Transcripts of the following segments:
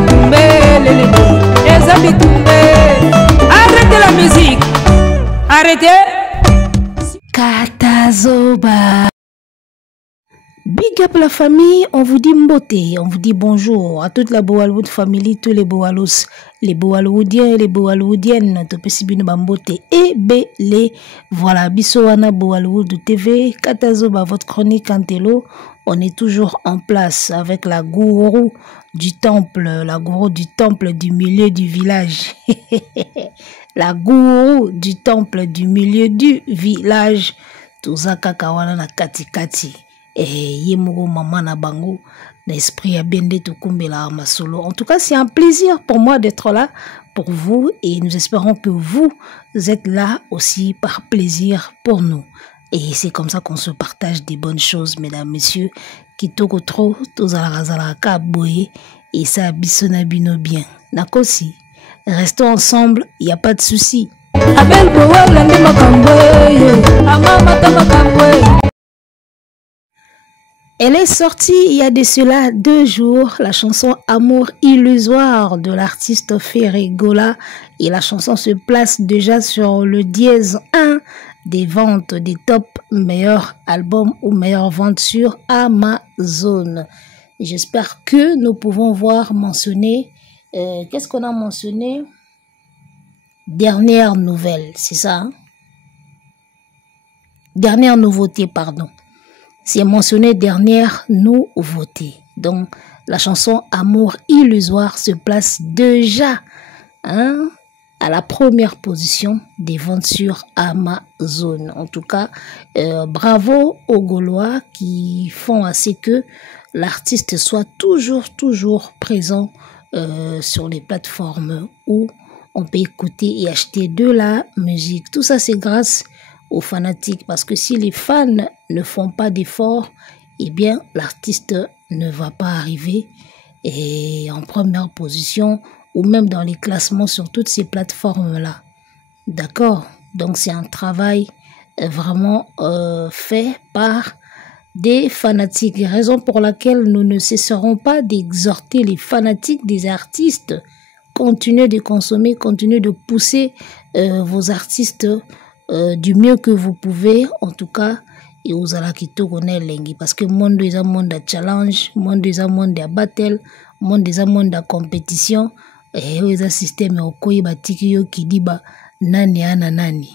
bitumbe lelele eza bitumbe. Arrêtez la musique, arrêtez. Katazoba. Big up la famille, on vous dit mbote, on vous dit bonjour à toute la Boalwood family, tous les Boalos, les Boalwoodiens et les Boalwoodiennes, Topesibino Bambote et Belé. Voilà, Bissoana Boalwood TV, Katazoba, votre chronique Antelo. On est toujours en place avec la gourou du temple, la gourou du temple du milieu du village. La gourou du temple du milieu du village. Tuzaka kawana na kati. Yemuro maman na bango l'esprit a bien de tukumbela masolo. En tout cas, c'est un plaisir pour moi d'être là pour vous et nous espérons que vous êtes là aussi par plaisir pour nous. Et c'est comme ça qu'on se partage des bonnes choses, mesdames, messieurs. Kitoko trop, tozala ka boye et ça bisona bino bien. Nakosi, restons ensemble, il n'y a pas de souci. Elle est sortie il y a de cela 2 jours, la chanson Amour illusoire de l'artiste Ferregola. Et la chanson se place déjà sur le dièse 1 des ventes des top meilleurs albums ou meilleures ventes sur Amazon. J'espère que nous pouvons voir mentionner, qu'est-ce qu'on a mentionné? Dernière nouvelle, c'est ça, hein? Dernière nouveauté, pardon. C'est mentionné dernière nouveauté. Donc, la chanson Amour illusoire se place déjà, hein, à la première position des ventes sur Amazon. En tout cas, bravo aux Gaulois qui font assez que l'artiste soit toujours présent sur les plateformes où on peut écouter et acheter de la musique. Tout ça, c'est grâce aux fanatiques, parce que si les fans ne font pas d'efforts, eh bien l'artiste ne va pas arriver en première position ou même dans les classements sur toutes ces plateformes-là. D'accord? Donc c'est un travail vraiment fait par des fanatiques, raison pour laquelle nous ne cesserons pas d'exhorter les fanatiques des artistes. Continuez de consommer, continuez de pousser vos artistes du mieux que vous pouvez, en tout cas, et aux alakito connaît lengi, parce que monde est un monde de challenge, monde est un monde de battle, monde est un monde de compétition, et aux un système au koi batiki yo kidiba nani ana nani.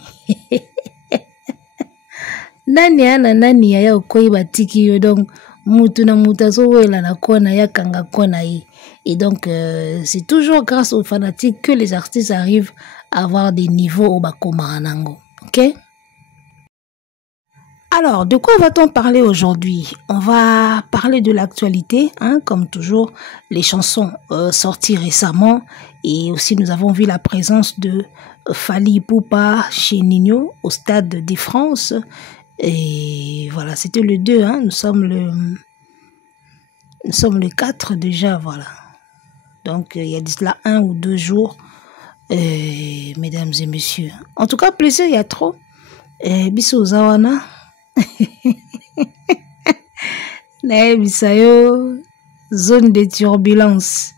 Nani ana nani ya au koi batiki yo, donc mutu na mutazo wela na kona ya kanga kona yi. Et donc c'est toujours grâce aux fanatiques que les artistes arrivent à avoir des niveaux au bakomaranango. Ok? Alors, de quoi va-t-on parler aujourd'hui? On va parler de l'actualité, hein, comme toujours, les chansons sorties récemment. Et aussi, nous avons vu la présence de Fally Ipupa chez Nino au Stade de France. Et voilà, c'était le 2, hein, nous sommes le 4 déjà, voilà. Donc, il y a de cela 1 ou 2 jours. Mesdames et messieurs, en tout cas plaisir il y a trop. Biso zawana na bisayo zone de turbulence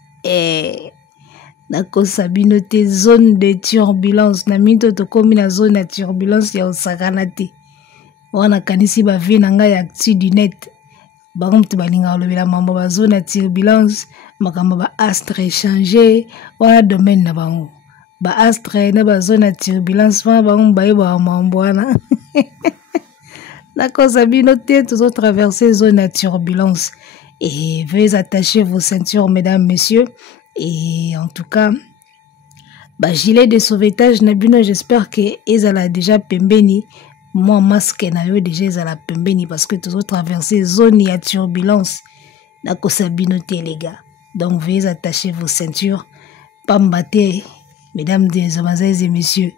nako sabino te zone de turbulence na minto to komi na zone de turbulence ya osakana te wana kanisi ba vie na ngai actu du net bango mtu balinga olobela mambo ba zone de turbulence makambo ba astre échanger wana domaine na bango ba astre na ba zone de turbulence ba mbaye ba mamboana na cause bino te tous traverser zone de turbulence et veuillez attacher vos ceintures mesdames messieurs et en tout cas ba gilet de sauvetage na bino j'espère que ezala déjà pembeni moi masque na yo déjà ezala pembeni parce que tous traverser zone de turbulence na cause bino te les gars donc veuillez attacher vos ceintures pambate. Mesdames et messieurs,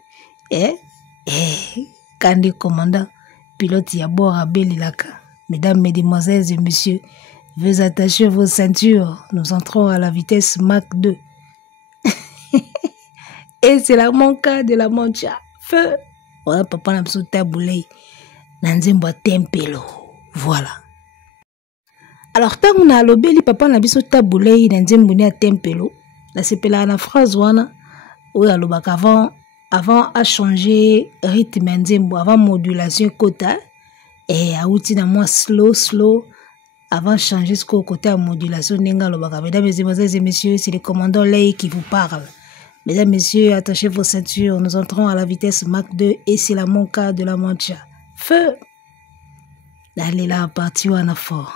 Kandi commandant, pilote Yabor Abelilaka. Mesdames, mesdemoiselles et messieurs, veuillez attacher vos ceintures. Nous entrons à la vitesse Mach 2. Et c'est la manca de la mancha. Feu. Voilà, papa n'a pas taboulé. Nanzembo tempelo. Voilà. Alors, tant qu'on a l'obéli, papa n'a pas taboulé. Nanzembo n'a tempelo. La sepela na phrase wana oyo alobaka avant à changer rythme nzembo avant modulation kota et auti na moi slow avant changer ce côté à modulation nenga alobaka. Mesdames et messieurs, c'est le commandant Lei qui vous parle. Mesdames, messieurs, attachez vos ceintures, nous entrons à la vitesse Mach 2 et c'est la Monka de la Mancha. Feu! Allez là, parti wana fort.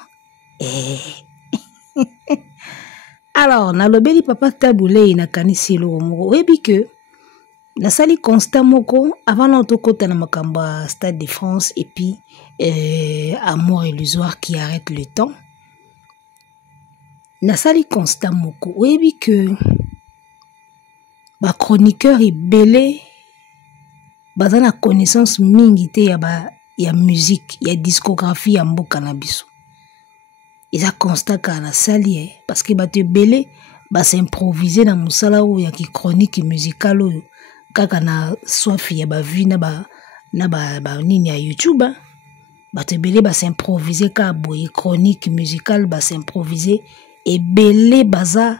Alors, na lobeli papa Tabulei na kanisi lo moko. Webi que na sali constat moko avant l'entokota na makamba Stade de France et puis Amour illusoire qui arrête le temps. Na sali constat moko. Webi que ba chroniqueur ebele baza na connaissance mingi te ya musique, ya discographie ya mboka na biso. Ils a constat ka na sali parce que bato ebele s'improviser na musala ou ya ki chronique musicale oyo kaka na soif ya ba vie na ba nini ya YouTube. Bato ebele s'improviser ka boye chronique musicale s'improviser ebele baza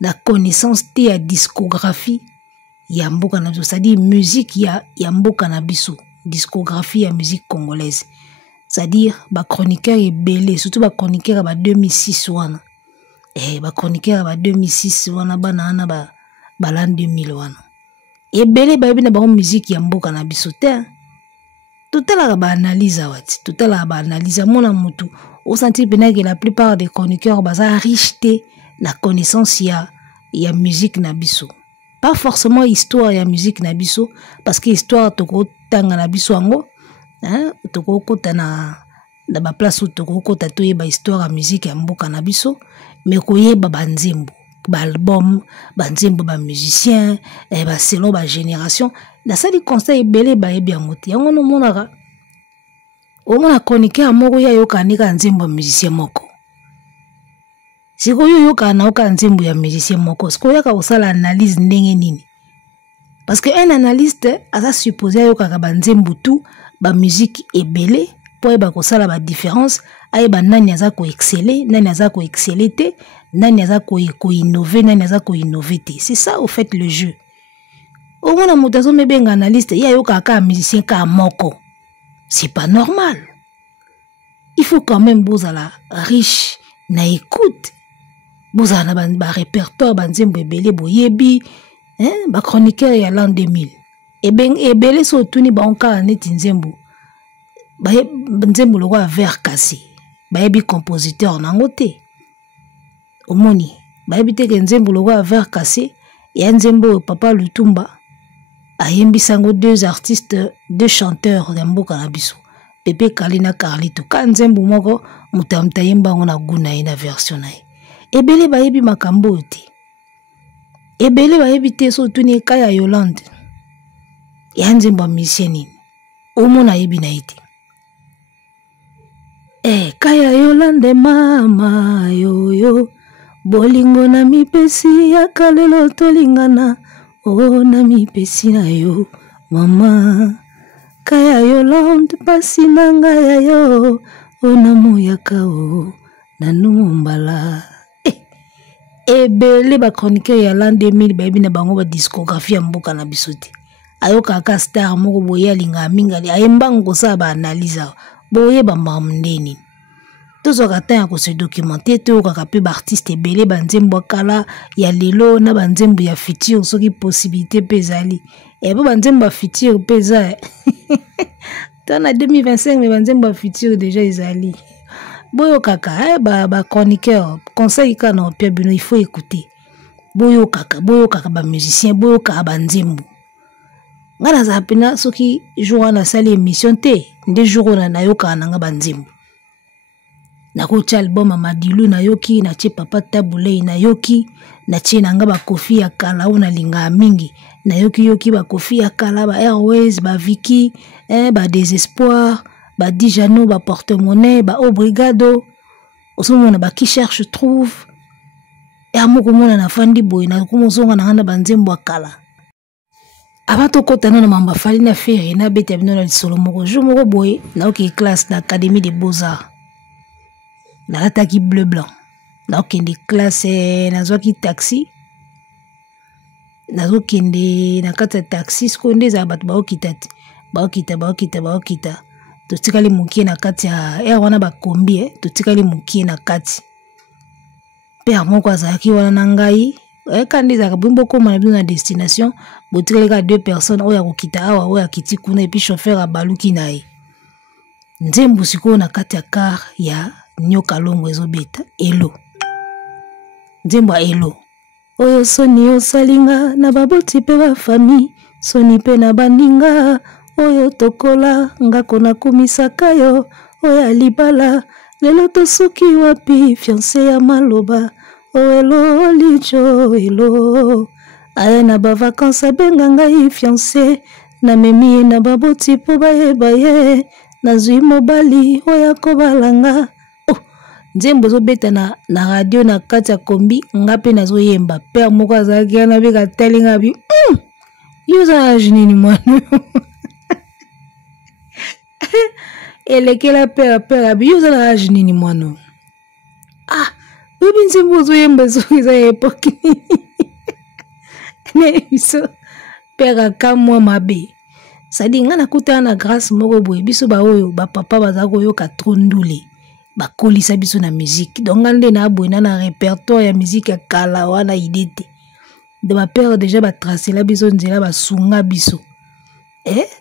la connaissance te ya discographie ya mboka na biso, c'est-à-dire musique ya mboka na biso, discographie ya musique congolaise, c'est-à-dire ba chroniqueur ebele, surtout ba chroniqueur ba 2006 wana ba chroniqueur ba 2006 wana bana ba l'an 2000 wana ebele ba yebi na ba musique ya mboka na biso te. Totala ba analyse wati, totala ba analyse mona mutu au senti pena que la plupart des chroniqueurs baza riche te la connaissance ya musique na biso. Pas forcément histoire ya musique na biso parce que histoire toko tanga na biso ango toko kota na ba place où toko kota to yeba histoire ya musique ya mboka na biso mais koyeba banzembo ba album banzembo ba musicien ba selon ba génération na sali constat ebele ba yebi yango te yango no monaka o mona chroniqueur moko ya yoka nika nzembo musicien moko. Sikoyo yoka na oka nzembo ya musicien moko, sikoyo yaka osala analyse ndenge nini. Parce que un analyste asa supposé yoka ka ba nzembo tout ba musique ebele po eba kosala ba différence ayeba nani aza ko exceller, nani aza ko exceller te, nani aza ko innover, nani aza ko innover te. C'est ça au fait le jeu. Au moins mutazo mebenga analyste ya yoka ka musicien ka moko. C'est pas normal. Il faut quand même bozala riche na écoute. Bozala na ba répertoire banzembo ebele boyebi ba chroniqueur ya l'an 2000. Ebele so tuni ba onka neti nzembo. Ba nzembo lo wa vers cassé. Ba yebi compositeur nango te. Omoni, ba yebi te ke nzembo lo wa vers cassé ya nzembo Papa Lutumba. Ayembi sango deux artistes, deux chanteurs de mboka na biso. Pepe Kalina Carlito. Ka nzembo moko mutamta yemba ngona guna ina version na ye. Ebele ba yebi makambo te. Ebele ba yebi te so tuni Kaya Yolande. Ya nzembo musicienne. Omona yebi na ite. Kaya Yolande mama yo bolingo na mipesi ya kalelo tolingana. Oh na mipesi na yo mama Kaya Yolande pasi na ngai yo ona moyaka o na numbala. Ebele ba chroniqueur ya l'an 2000 ba yebi na bango ba discographie ya mboka na biso te. Ayoka ka star moko boye alinga mingali ayembango kosala ba analyse boye ba mamndeni. Tozo kata ya ko se documenter to kaka pe ba artiste ebele ba nzembo kala ya lelo na ba nzembo ya futur soki possibilité pezali. Et ba nzembo futur peza. Dans 2025 mais ba nzembo futur déjà ezali. Boyo kaka ba chroniqueur conseil kana Pierre Bino il faut écouter. Boyo kaka ba musicien boyo kaka ba nzembo. Ngana za pena soki jour na sali émission te nde jour na yoka na nga ba nzembo. Na kocha album Madilu na yoki na che Papa Tabulei na yoki na che nanga ba kofi ya kala una linga mingi na yoki ba kofi ya kala ba Airways ba Vicky ba Désespoir ba Dijano ba Porte-Monnaie ba Obrigado osomona ba qui cherche trouve amoko mona na fandi boy na komozonga na ngana banzembo akala abato kotana na mamba fali na fere na bete bino na lisolo moko jour moko boy na oki classe na Académie des Beaux-Arts na lataki bleu blanc na okende classe na zwaki taxi nazo kende na kati ya taxi skonde za bato baokita te baokita totikali mukie na kati ya wana bakombi totikali mukie na kati père moko azalaki wana na ngai kandi ezalaka bwimbo koma na bino na destination botikali ka 2 personnes oyo akokita awa oyo akiti kuna epi chauffeur abaluki na ye nzembo sikoyo na kati ya car ya nyoka longo ezobeta elo nzembo elo oyo soni osalinga na baboti mpe bafami soni mpe na baninga oyo tokola ngako nakomisaka yo oyo alibala lelo tosuki wapi fiancé ya maloba elo lijo elo aya na bavakanse abenga ngai fiancé namemi ye na baboti mpo bayeba ye nazwi mobali oyo akobalanga nzembo ezobeta na radio na kati ya kombi nga mpe nazoyemba père moko azalaki wana beka talinga bi yo oza na nini mwana elekela père abi yo oza na nini mwana oyebi nzembo ozoyemba soki eza ya epoke ne biso père akamwa mabe sadi nga nakutana na grâce moko boye biso baoyo bapapa baza koyoka tro ndule bakolisa biso na musique donc nde na abwena na répertoire ya musique ya kala wana idée te de ba père déjà batracela biso nzela basunga biso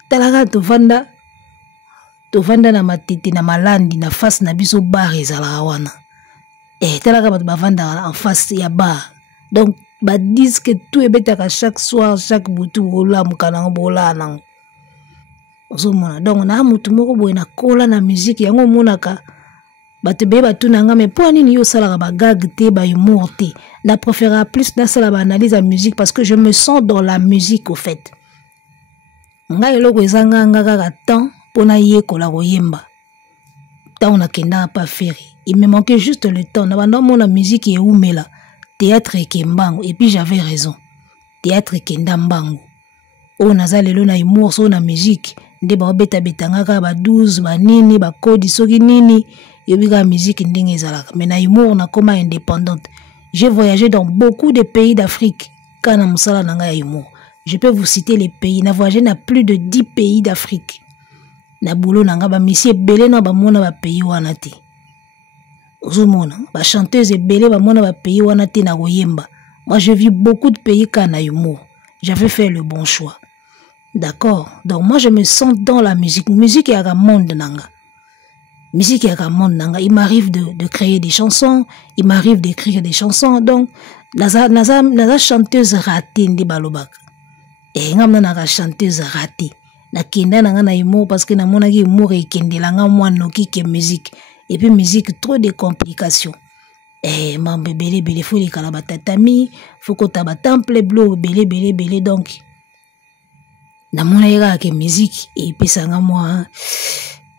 talaka tovanda na matete na malandi na face na biso bar ezalaka wana talaka bato bavanda en face ya bar donc badisque tout ebetaka chaque soir chaque butu bolamuka nango bolaa nango ozomona donc na mutu moko boye na kola na musique yango omonaka bato beye batunanga mais mpo nini yo osalaka bagag te bahumour te na préféra plus nasala baanalyse ya musique parce que je me sens dans la musique au fait ngai eloko ezanga nga kaka temps mpo nayekola koyemba ntango nakendaka pa feri il me manquait juste le temps na banda omona musique eumela théâtre ekembango et puis j'avais raison théâtre ekenda mbango oyo naza lelo na humour so na musique nde baobetabetanga kaka ba 12 banini bakodi soki nini yobi kaka musique ndenge ezalaka mais na humour nakoma indépendante. J'ai voyagé dans beaucoup de pays d'Afrique quand na mosala na ngai ya humour. Je peux vous citer les pays. Na voyagé na plus de 10 pays d'Afrique. Na boulot na nga ba misi ebele na ba mona ba pays wana te. Ozomona ba chanteuse ebele ba mona ba pays wana te na koyemba. Moi je vis beaucoup de pays quand na humour. J'avais fait le bon choix. D'accord. Donc moi je me sens dans la musique. Musique ya ka monde nanga. Musique ya ka monde nanga. Il m'arrive de créer des chansons, il m'arrive d'écrire des chansons. Donc naza chanteuse ratée ndi balobaka. Ngamna na chanteuse ratée. Na kenda nanga na humour parce que na mona ki humour ekendelanga mwa noki ke musique. Et puis musique trop de complications. Mambe belé faut les kalaba tatami, faut ko taba temple bleu belé donc. Na mona yeka ke musique et pesanga moi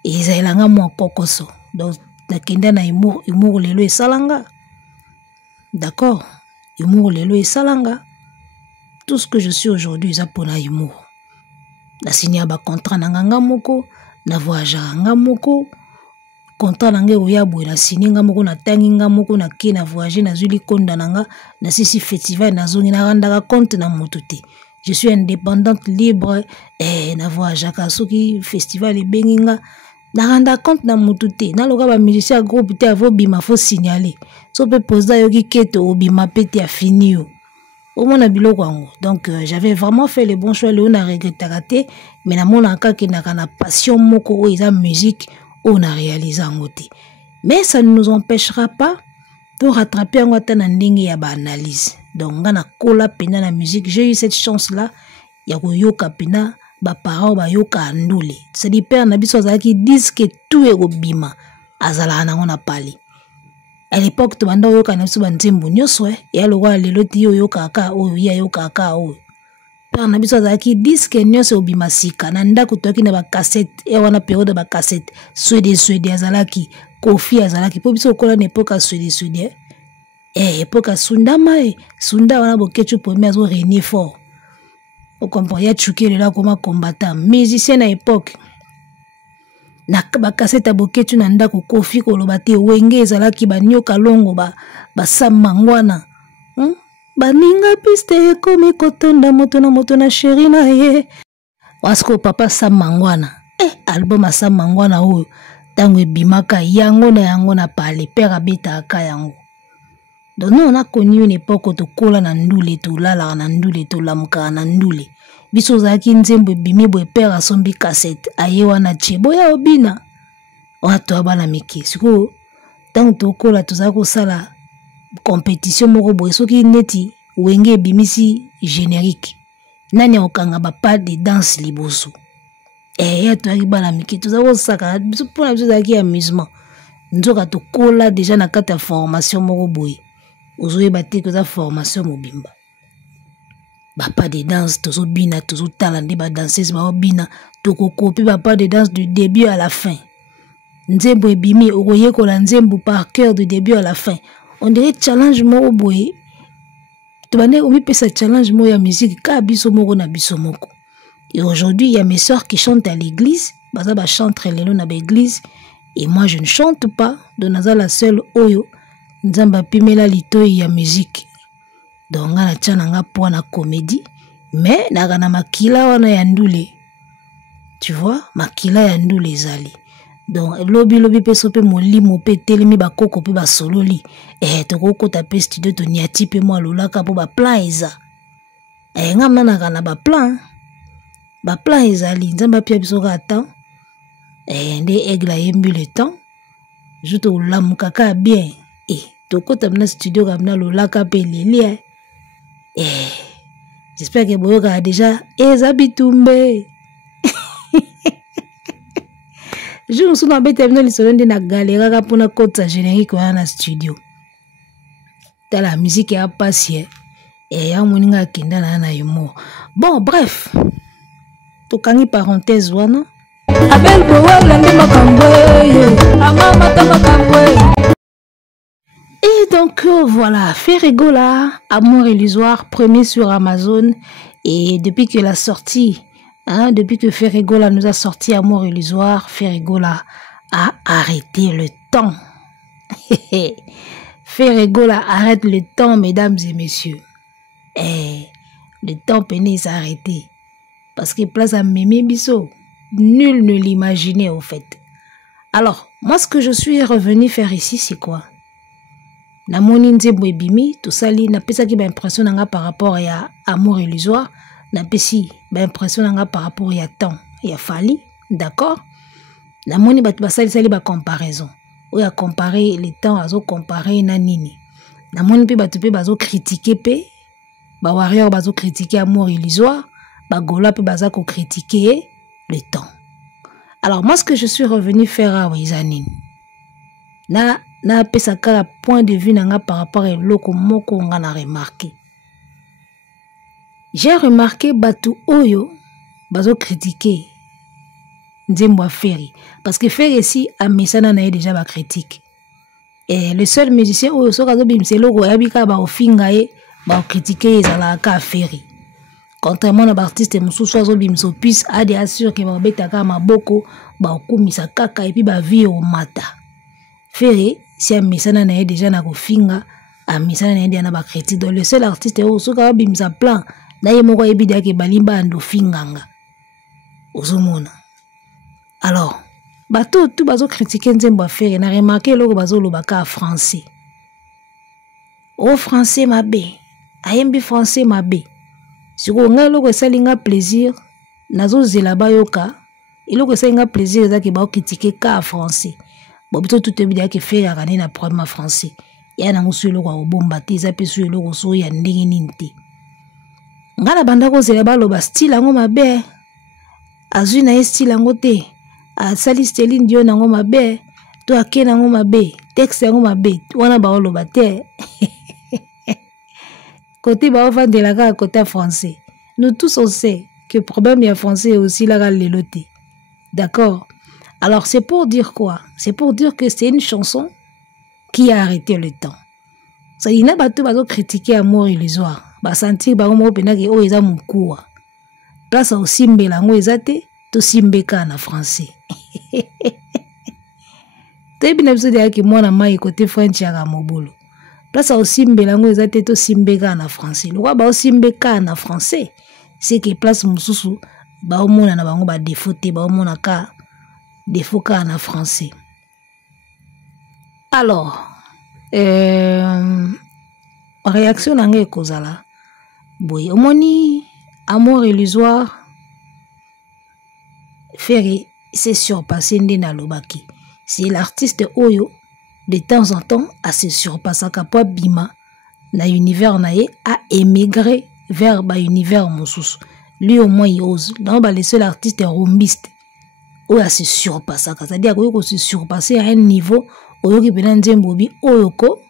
ezalanga moi kokoso. Donc na kenda na humour lelo esalanga. D'accord? Humour lelo esalanga. Tout ce que je suis aujourd'hui ça pour la humour. Na signé ba contrat na nganga moko, na voyage nga moko. Contrat nanga oya boye na signé nga moko na tangi nga moko na ke na voyager na zuli konda nanga na sisi festival na zongi na randaka compte na motuté. Je suis indépendante libre na voyage ka soki festival e benginga na randa compte na motuté na loka ba musicien groupe te avo bima faut signaler. So peut poser yoki keto obima pete a fini yo. Au moins biloko yango. Donc j'avais vraiment fait le bon choix le on a regretté raté mais na mona kaka na passion moko o eza musique on a réalisé en côté. Mais ça ne nous empêchera pas de rattraper en ta na ndenge ya ba analyse. Donc ngana kola pena na musique, j'ai eu cette chance là ya ko yoka pena ba parents ba yoka ndule. C'est dit père na biso azaki disent que tout est obima azala na ngona pali. À l'époque to banda yoka na biso ba nzembo nyoso ya lokwa lelo ti yoka ka o ya yoka ka o. Père na biso azaki disque nyonso obima sika na ndako toki na ba cassette e wana période ba cassette swede azalaki kofi azalaki po biso kola na époque swede époque sundama sunda wana bokechu premier azo régner fort o comprend ya chukele là comme combattant musicien na époque na ba cassette bokechu na ndako kofi koloba te wenge ezalaki ba nyoka longo ba samangwana baninga piste comme kotonda moto na chéri na ye wasko papa Sam Mangwana album a Sam Mangwana oyo tango ebimaka yango na pale père abeta aka yango donc nous on a connu une époque to kola na ndule to lala na ndule to lamuka na ndule biso zaki nzembo ebimi bo père asombi cassette ayewa na chebo ya obina wato abana miki siko tango to kola to zako sala compétition moko boye soki neti wenge bimisi générique nani okanga ba pas de danse liboso ya to aki bana miki to zako saka pour na biso zaki amusement nzoka to kola déjà na kata formation moko boye ozoye bate ko za formation mobimba ba pas de danse tozo bina tozo tala nde ba danseuse ba bina to ko copie ba pas de danse du début à la fin nzembo ebimi okoyekola nzembo par cœur du début à la fin. On dirait challenge moko boye. Tu vas dire, oui, ça challenge mo ya musique, ka biso moko na biso moko. Et aujourd'hui, il y a mes sœurs qui chantent à l'église. Baza ba chantent lelo na l'église. Et moi, je ne chante pas. Donc, naza la seule oyo. Nzamba pimela litoi ya musique. Donc, nga na tchana nga po na comédie. Mais, naga na makila wana ya ndule. Tu vois, makila ya ndule zali. Donc lobi peso pe molimo pe telemi ba koko pe ba sololi to ko taper studio to niati pe mo lolaka po ba plan eza ngam na kana ba plan ezali nzamba pia biso ka temps nde egla yembi le temps je to lamuka ka bien to ko tamna studio ka na lolaka pe leli j'espère que boyoka déjà eza bitumbe. Je me souviens bien terminé l'histoire de la galerie pour la côte générique dans studio. Dans la musique a passé et ya moninga kenda na humour. Bon bref. To kangi parenthèse wana. Abel Boala ndi makambwe. Amama ta makambwe. Et donc voilà, Ferregola, Amour illusoire, premier sur Amazon et depuis que la sortie depuis que Ferregola nous a sorti Amour illusoire, Ferregola a arrêté le temps. Ferregola arrête le temps, mesdames et messieurs. Le temps peiné s'est arrêté. Parce que place à Mémé Bisso, nul ne l'imaginait au fait. Alors, moi ce que je suis revenu faire ici, c'est quoi? La moninze bwebimi, tout ça, n'a pas ça qui m'a impressionné par rapport à Amour illusoire. Na pesi ba impression nga par rapport à temps ya fali d'accord la moni batu basali ba comparaison ou ya comparer les temps azo comparer na nini na moni pe batu pe bazo critiquer pe ba warrior bazo critiquer Amour illusoire ba gola pe baza ko critiquer le temps. Alors moi ce que je suis revenu faire à Wizanine na pesa kala point de vue nga par rapport à loko moko nga na remarqué. J'ai remarqué Batu Oyo bazo critiquer Nzembo Ferry parce que Ferry ici a mesana na déjà ba critique et le seul musicien Oyo so kazo bimse loko yabika ba ofinga e ba critiquer ezala ka Ferry contrairement à artiste mususu azo bimso plus a de assure que ba betaka maboko ba okumisa kaka et puis ba vie au mata Ferry si a mesana na déjà na kofinga a mesana na ba critique donc le seul artiste Oyo so kazo bimsa plan Naye moko ebidi ke balimba ando finganga. Ozomona. Alors, bato tout bazo critiquer Nzembo Ferry na remarqué loko bazo lobaka français. O français mabe. Ayembi français mabe. Siko nga loko salinga plaisir nazo zela bayoka. Iloko salinga plaisir za ke ba critiquer ka français. Bo bito tout ebidi ke Ferry akane na problème français. Ya na musu loko obomba te za pesu loko so ya ndenge ninte. Ngala banda ko zela baloba style ngo mabe azui na style ngo te a sali Céline Dion ngo mabe to akena ngo mabe texte ngo mabe wana ba oloba te côté ba ofandela ka côté français nous tous on sait que le problème est français est aussi la leloté d'accord alors c'est pour dire quoi c'est pour dire que c'est une chanson qui a arrêté le temps ça y n'a pas tout bazo critiquer Amour illusoire ba sentir ba mo pena ke o eza mukuwa place au simbela ngo ezate to simbeka na français tebi na biso de ki mwana mai côté French ya mobolo place aussi mbelango ezate to simbeka na français lokwa ba simbeka na français c'est que place mususu ba omona na bango ba défaut te ba omona ka défaut ka na français. Alors réaction nanga ekozala boye omoni amour illusoire Ferry s'est surpassé ndena lobaki. C'est l'artiste Oyo de temps en temps à se surpasser kapwa bima na univers nae a émigré vers ba univers mususu. Lui au moins il ose. Donc le seul artiste rombiste ou à se surpasser, c'est-à-dire qu'on se surpasser à un niveau oyo ki pena nzembobi oyoko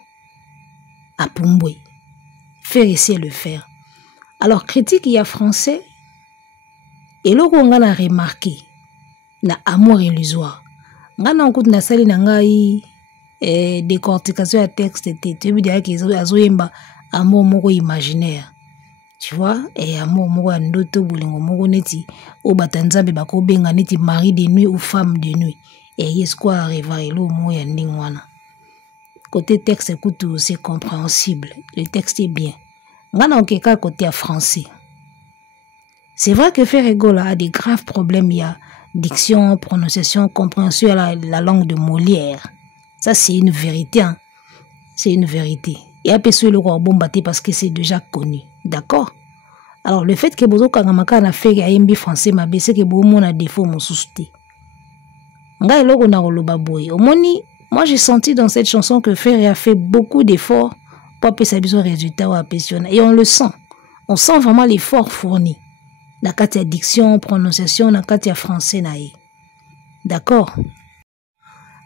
a pumbwe. Ferry sait le faire. Alors critique il y a français et là on a remarqué na amour illusoire. Ngana on na sali na ngai décortication ya texte te tu veux dire que azoyemba amour moko imaginaire. Tu vois, et amour moko ndoto bulingo moko neti o batanzambe bako benga neti mari de nuit ou femme de nuit. Et yes quoi arriva elo mo ya ndingwana. Côté texte écoute c'est compréhensible. Le texte est bien. Ngana okeka côté français. C'est vrai que Ferregola a des graves problèmes, il y a diction, prononciation, compréhension à la langue de Molière. Ça, c'est une vérité. Hein? C'est une vérité. Il y a personne qui l'a bombarder parce que c'est déjà connu. D'accord? Alors, le fait que Bozo Kangamaka a fait un français, c'est que Bozo a défaut mon souci. Moi, j'ai senti dans cette chanson que Ferre a fait beaucoup d'efforts pour appeler sa besoin résultat ou apprécier. Et on le sent. On sent vraiment l'effort fourni. La katia diction, prononciation, la katia français naï. D'accord?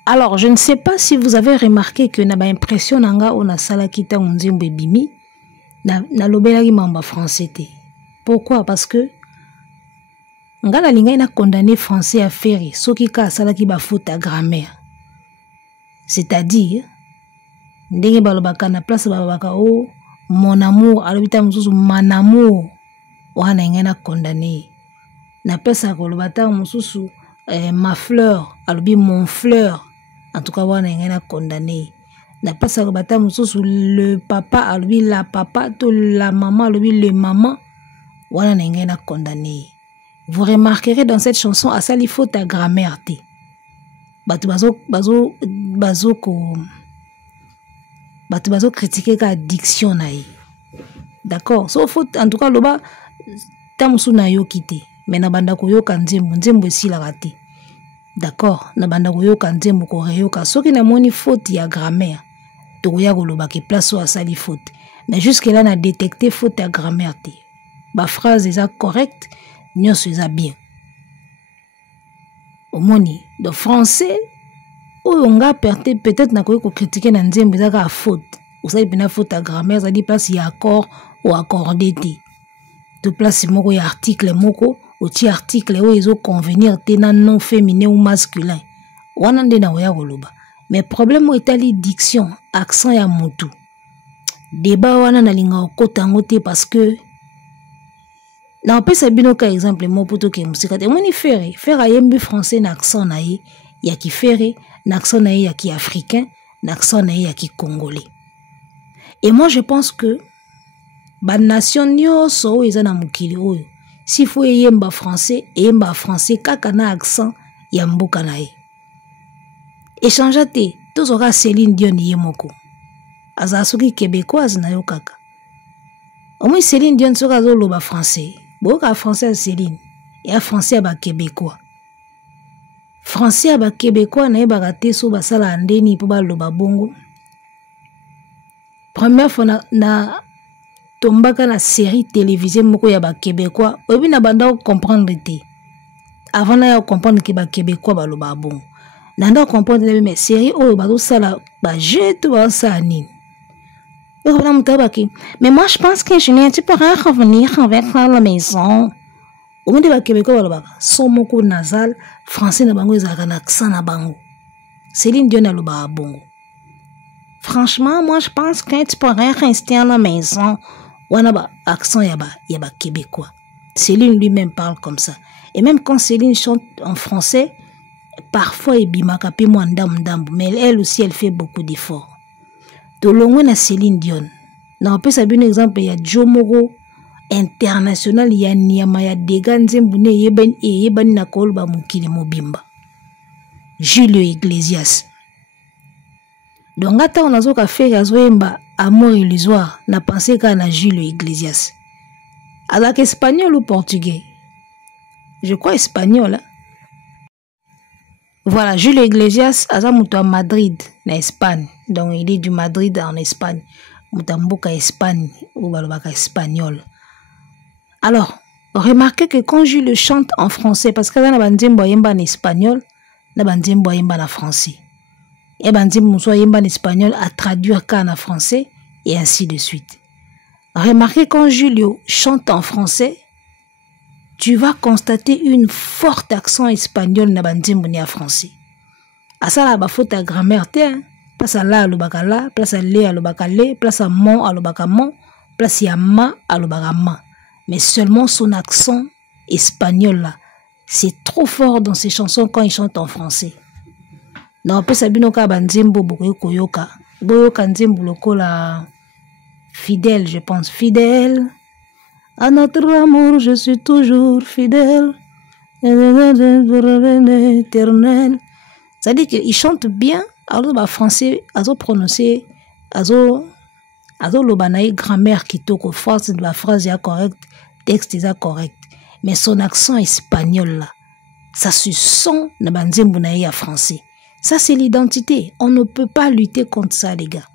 Alors, je ne sais pas si vous avez remarqué que na ba impression nanga on a salakita unzimbe bimi na lobelaki mamba français te. Pourquoi? Parce que ngala linga ina condamné français à faire soki ka salaki ba faute à grammaire. C'est-à-dire ndenge balobaka na place balobaka oh mon amour alobita mususu mon amour. Wana ingena condamné na pesa kolobata mususu ma fleur alobi mon fleur en tout cas wana ingena condamné na pesa kolobata mususu le papa alobi la papa to la maman alobi le maman wana ingena condamné. Vous remarquerez dans cette chanson à ça il faut ta grammaire te batu bazo critiquer ka diction naï. D'accord, so faut en tout cas loba tamusu na yo kite mais na banda ko yoka nzembo esila kate. D'accord, na banda ko yoka nzembo ko reyoka soki na moni faute ya grammaire to ya koloba ke place o asali faute mais jusque là na détecté faute ya grammaire te ba phrase eza correcte nyonso eza bien omoni de français oyo nga peut-être na ko critiquer na nzembo eza ka faute osali pena faute ya grammaire ça dit place ya accord ou accordé te de place moko ya article moko oti article o ezo convenir te na non féminin ou masculin wana nde na oya koloba mais problème etali diction accent ya mutu débat wana na linga okota ngote parce que na pesa bino ka exemple mo poto ke musika te moni faire ayembi français na accent na ye ya ki faire na accent na ye ya ki africain na accent na ye ya ki congolais. Et moi je pense que ba nation nyonso eza na mukili oyo si faut yemba français kaka na accent ya mboka na ye échange te tozoka Céline Dion ye moko aza soki québécoise na yo kaka omo Céline Dion soka zo loba français boka français Céline et français ba québécois ba québécois na ye bakate so basala ndeni po ba loba bongo première fois na tombaka na série télévisée moko ya ba québécois obi na banda comprendre te avant na ya comprendre que ba québécois ba loba bon nanda comprendre mais série oyo bazo sala ba jeu to ba sa nini mais moi je pense que Julien tu pourrais revenir avec la maison obi de ba québécois ba loba son moko nasal français na bango ezaka na accent na bango Céline Dion na loba bongo. Franchement, moi je pense que tu pourrais rester à la maison. Wanaba accent yaba québécois. Céline lui-même parle comme ça. Et même quand Céline chante en français, parfois il bimaka pe moi ndam, mais elle aussi elle fait beaucoup d'efforts. tolongwe na Céline Dion. Na peut ça bien exemple ya Jomoro international ya Niama ya Dega Nzembo ne yebani na kolba mukili mobimba. Julio Iglesias. Donc ata on azo ka faire azoemba Amour illusoire na pensé ka na Julio Iglesias. Alors espagnol ou portugais? Je crois espagnol. Hein? Voilà, Julio Iglesias azamuto à Madrid, na Espagne. Donc il est du Madrid en Espagne. Mutamboka Espagne ou balobaka espagnol. Alors, remarquez que quand Julio chante en français, parce que na banzembo yemba en espagnol, na banzembo yemba en français. Et banzembo so yemba en espagnol à traduire en français et ainsi de suite. Remarquez quand Julio chante en français, tu vas constater une forte accent espagnol na banzembo ni à français. À ça la ba faute à grammaire te, hein? Place à la à l'obakala, place à le à l'obakale, place à mon à l'obakamon, place à ma à l'obakama. Mais seulement son accent espagnol là, c'est trop fort dans ses chansons quand il chante en français. Non, peut sabino ka banzembo boko koyoka, boyoka nzembo lokola fidèle, je pense fidèle. À notre amour, je suis toujours fidèle. Éternel. C'est-à-dire qu'il chante bien, alors le français, azo prononcer, azo lobanaï grammaire qui toko force de la phrase est correcte, texte est correct. Mais son accent espagnol là, ça se sent na banzembo na ya français. Ça c'est l'identité. On ne peut pas lutter contre ça les gars.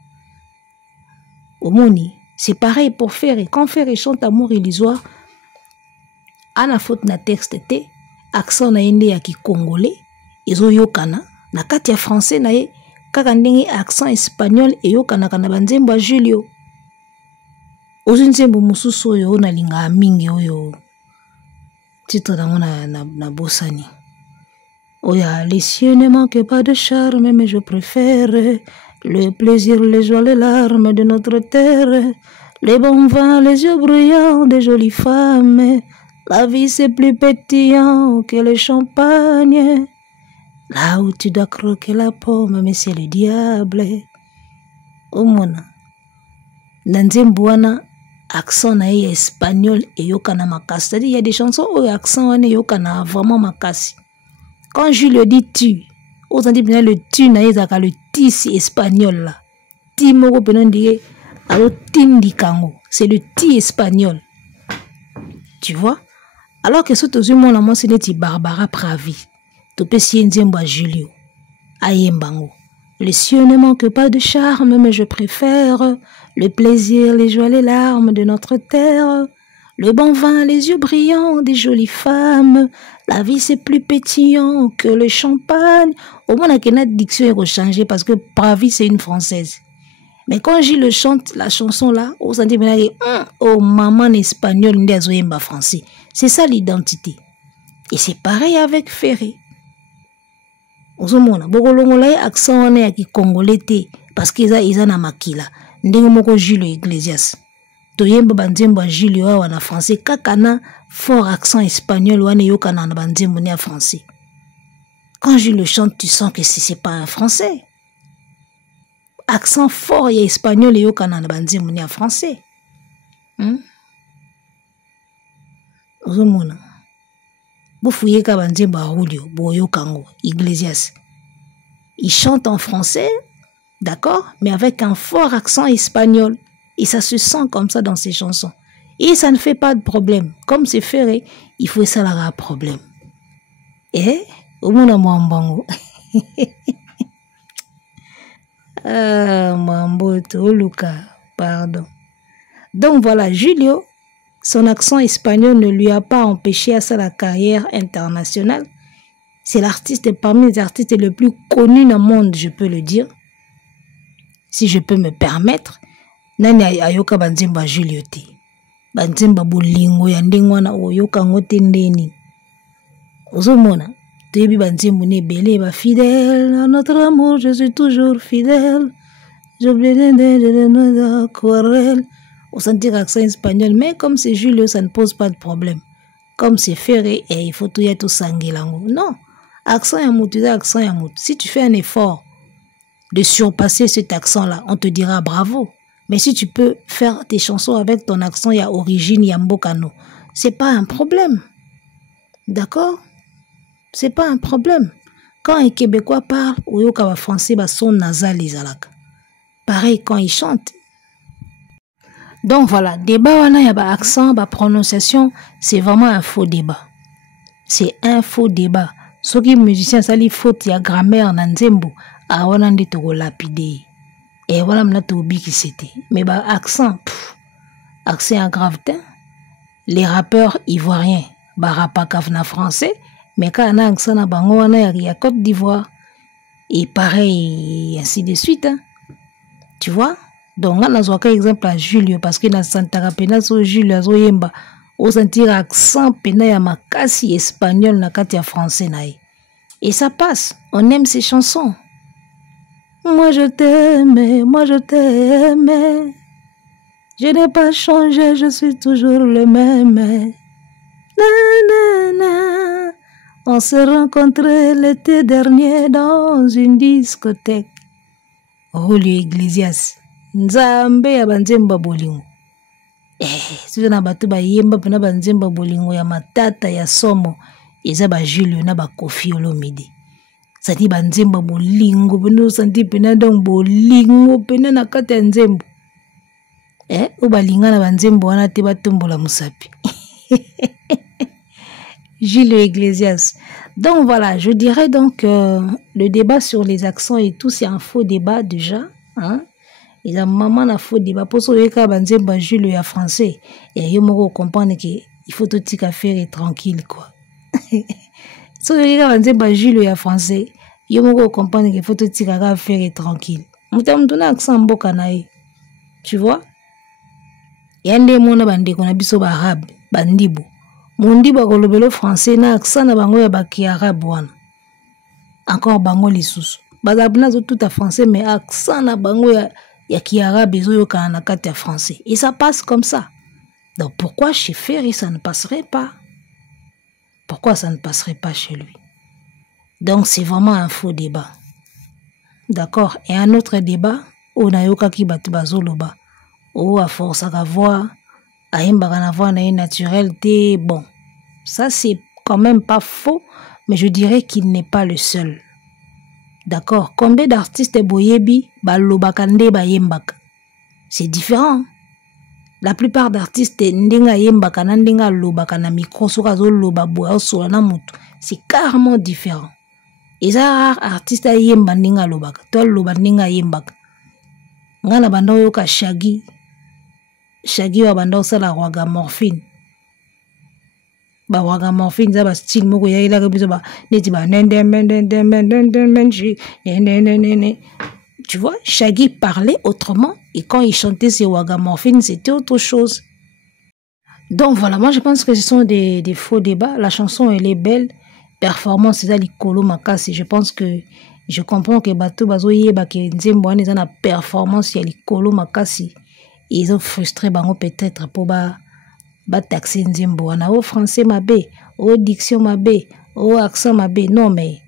Omoni. C'est pareil pour Ferré. Quand Ferré chante Amour illusoire, à la faute na texte te, accent na yende ya ki congolais, ezo yokana, na kati ya français na ye, kaka ndenge accent espagnol e yokana kana banzembo Julio. Ozo nzembo mususu oyo na linga mingi oyo. Titre dango na bosani. Oya, les cieux ne manquent pas de charme, mais je préfère le plaisir, les joies, les larmes de notre terre, les bons vins, les yeux brillants des jolies femmes. La vie c'est plus pétillant que le champagne. Là où tu dois croquer la pomme, mais c'est le diable. Oh mona. Nanzemboana, accent na espagnol et yokana makasi. C'est-à-dire il y a des chansons où l'accent wane yokana vraiment makasi. Quand Julio dit tu, on dit bien le tu na yezaka le tis espagnol là. Ti moko penon di alo tindi kango. C'est le ti espagnol. Tu vois? Alors que ce tout mon amant c'est neti Barbara Pravi. Tu peux si nzembo à Julio. Ayembango. Les cieux ne manquent pas de charme, mais je préfère le plaisir, les joies, les larmes de notre terre, le bon vin, les yeux brillants des jolies femmes. La vie c'est plus pétillant que le champagne. Au moins la diction est rechangée parce que Pravi c'est une française. Mais quand Gilles chante la chanson là, on s'en dit oh maman espagnol n'dezoyemba français. C'est ça l'identité. Et c'est pareil avec Ferré. Ozomona bokolongola accent wana ya ki congolais te parce que ils na makila. Ndenge moko Julio Iglesias. Toyemba banzembo Julio wa na français kakana fort accent espagnol wana yokana na banzembo ni français. Quand Julio chante, tu sens que c'est pas un français. Accent fort et espagnol et yokana na banzembo ni français. Ozomona. Boufouye ka banzembo Julio, boyo kango, Iglesias. Il chante en français, d'accord, mais avec un fort accent espagnol. Et ça se sent comme ça dans ses chansons. Et ça ne fait pas de problème. Comme c'est Ferré, il faut ça la problème. Et au monde Mwambango. Mwamboto, Luca, pardon. Donc voilà, Julio, son accent espagnol ne lui a pas empêché à ça la carrière internationale. C'est l'artiste parmi les artistes les plus connus dans le monde, je peux le dire. Si je peux me permettre. Nani ayoka banzemba Julio te. Banzemba bolingo ya ndengwana oyoka ngote ndeni. Ozomona. Tebi banzembo ne belé ba fidèle à notre amour, je suis toujours fidèle. J'oublie de aquarelle. On sentir accent espagnol, mais comme c'est Julio, ça ne pose pas de problème. Comme c'est Ferré, et il faut tout y être sanguilango. Non. Accent ya mutu, accent ya mutu. Si tu fais un effort, de surpasser cet accent-là, on te dira bravo. Mais si tu peux faire tes chansons avec ton accent, il y a origine, il y a mbokano, c'est pas un problème. D'accord? C'est pas un problème. Quand un Québécois parle, ou un français, son nasal les alaka. Pareil quand il chante. Donc voilà, débat, il y a accent, prononciation, c'est vraiment un faux débat. C'est un faux débat. Ceux qui musiciens, ça les faute, il y a grammaire, nanzembo, à on to lapidé. Et voilà, maintenant, qui c'était. Mais accent, accent grave. Les rappeurs ivoiriens, rapa kafna français, mais quand on a accent à bango, il y a Côte d'Ivoire. Et pareil, ainsi de suite. Hein. Tu vois? Donc, on a un exemple à Julio, parce que dans Santa Pena, Julio, Yemba, on sentir accent pena ya makasi espagnol na kati ya français nae. Et ça passe, on aime ces chansons. Moi je t'aime, moi je t'aime. Je n'ai pas changé, je suis toujours le même. Na, na, na. On s'est rencontrés l'été dernier dans une discothèque. Julio Iglesias. Nzambe ya banzemba bolingo. Si on a battu yemba pena banzemba bolingo ya matata ya somo. Eza ba Julio na ba Koffi Olomide. Sati banzemba bolingo pena santi pena donc bolingo pena na kata ya nzembo. O balinga na banzembo wana te batombola musapi. Julio Iglesias. Donc voilà, je dirais donc le débat sur les accents et tout, c'est un faux débat déjà. Hein? Et la maman a faux débat. Pour ce que banzemba Julio ya français, et yo comprendre que il faut tout tika faire tranquille quoi. Si vous avez Julio ya français, vous comprendre qu'il faut tout faire tranquille. Tu vois? Il y a des gens qui ont des arabes, bandibo. Mondibo kolobelo français na accent na bango ya baki arabe wana. Encore bango lisusu. Bazabna zo tout à français mais accent na bango ya ki arabe zo yo kana kati ya français. Et ça passe comme ça. Donc pourquoi chez Ferry ça ne passerait pas? Pourquoi ça ne passerait pas chez lui? Donc c'est vraiment un faux débat. D'accord? Et un autre débat, on a yoka ki batu bazoloba. Oh, à force à voix, à une voix naturelle, bon. Ça c'est quand même pas faux, mais je dirais qu'il n'est pas le seul. D'accord? Combien d'artistes boyebi, balobakande bayembaka? C'est différent. La plupart d'artistes ndenga yembaka na ndenga lobaka na micro soka zo loba boya sola na mutu. C'est carrément différent. Et ça artiste yemba ndenga lobaka, toi loba ndenga yembaka. Ngana banda yoka Shaggy. Shaggy wa banda osala Waga Morphine. Ba Waga Morphine za ba style moko ya ila biso ba neti ba tu vois, Shaggy parlait autrement et quand il chantait ses Waga Morphine, c'était autre chose. Donc voilà, moi je pense que ce sont des faux débats. La chanson elle est belle, performance c'est ça l'ikolo makasi. Je pense que je comprends que bato bazoye ba ke nzembo wana eza na performance ya l'ikolo makasi. Ils ont frustré bango peut-être pour ba taxer nzembo wana au français mabe, au diction mabe, au accent mabe. Non mais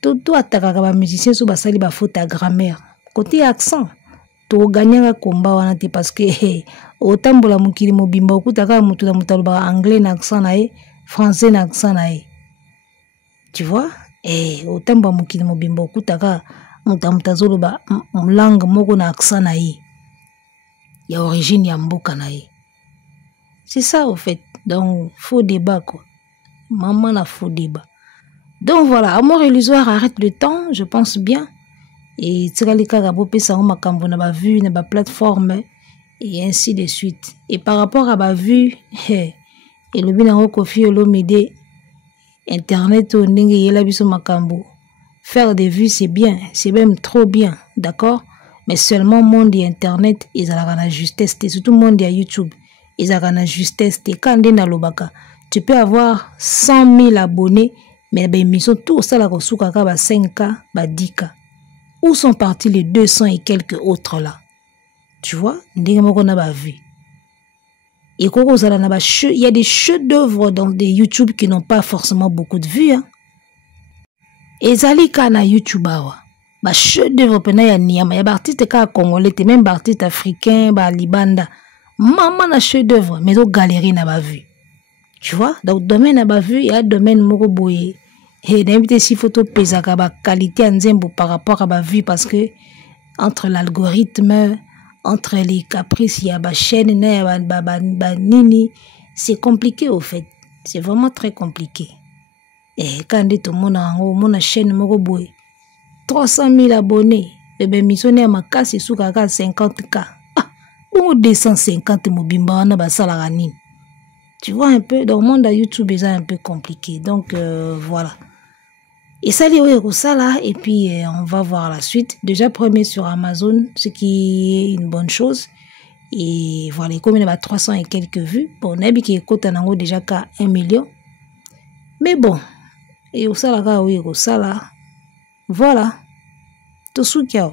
tout attaquer ba musicien sous basali ba faute à grammaire. Côté accent, to gagner combat wana te parce que otambola mukili mobimba okutaka mutu na mutalo ba anglais na accent nae, français na accent nae. Tu vois? Otambola mukili mobimba okutaka mutamutazolo ba langue moko na accent nae. Ya origine ya mboka nae. C'est ça au fait. Donc faux débat quoi. Maman a faux débat. Donc voilà, Amour illusoire arrête le temps, je pense bien. Et tiralika rabope sa makambo na ba vue na ba plateforme et ainsi de suite. Et par rapport à ba vue, et le binango Koffi Olomide internet o ndenge yela biso makambo. Faire des vues c'est bien, c'est même trop bien, d'accord? Mais seulement monde et internet ils ont la justesse, surtout monde et YouTube. Ils ont la justesse, quand na lobaka, tu peux avoir 100 000 abonnés mais ben émission tout ça la kosuka ka ba 5K, ba 10K. Où sont partis les 200 et quelques autres là? Tu vois? Il y a des chefs-d'œuvre dans des YouTube qui n'ont pas forcément beaucoup de vues. Hein? Et Zalika na YouTube. ba chef d'œuvre pena ya niyama ya ba artiste ka congolais te même ba artiste africain ba libanda maman na chef d'œuvre mais au galerie na ba vue tu vois donc domaine na ba vue ya domaine moko boye et d'inviter si photo pesaka ba qualité nzembo par rapport à ba vue parce que entre l'algorithme entre les caprices ya ba chaîne na ba nini c'est compliqué au fait c'est vraiment très compliqué et quand dit tout monde en mon chaîne moko boye 300 000 abonnés et ben missionne ya makasi suka ka 50K ah bon 250 mobimba wana basala ranine tu vois un peu dans le monde à YouTube c'est un peu compliqué donc voilà et ça lié ça là et puis on va voir la suite déjà premier sur Amazon ce qui est une bonne chose et voilà comme il y a 300 et quelques vues bon nabi qui écoute nango déjà qu'à 1 million mais bon et au ça là oui au ça là voilà tout ce qu'il y a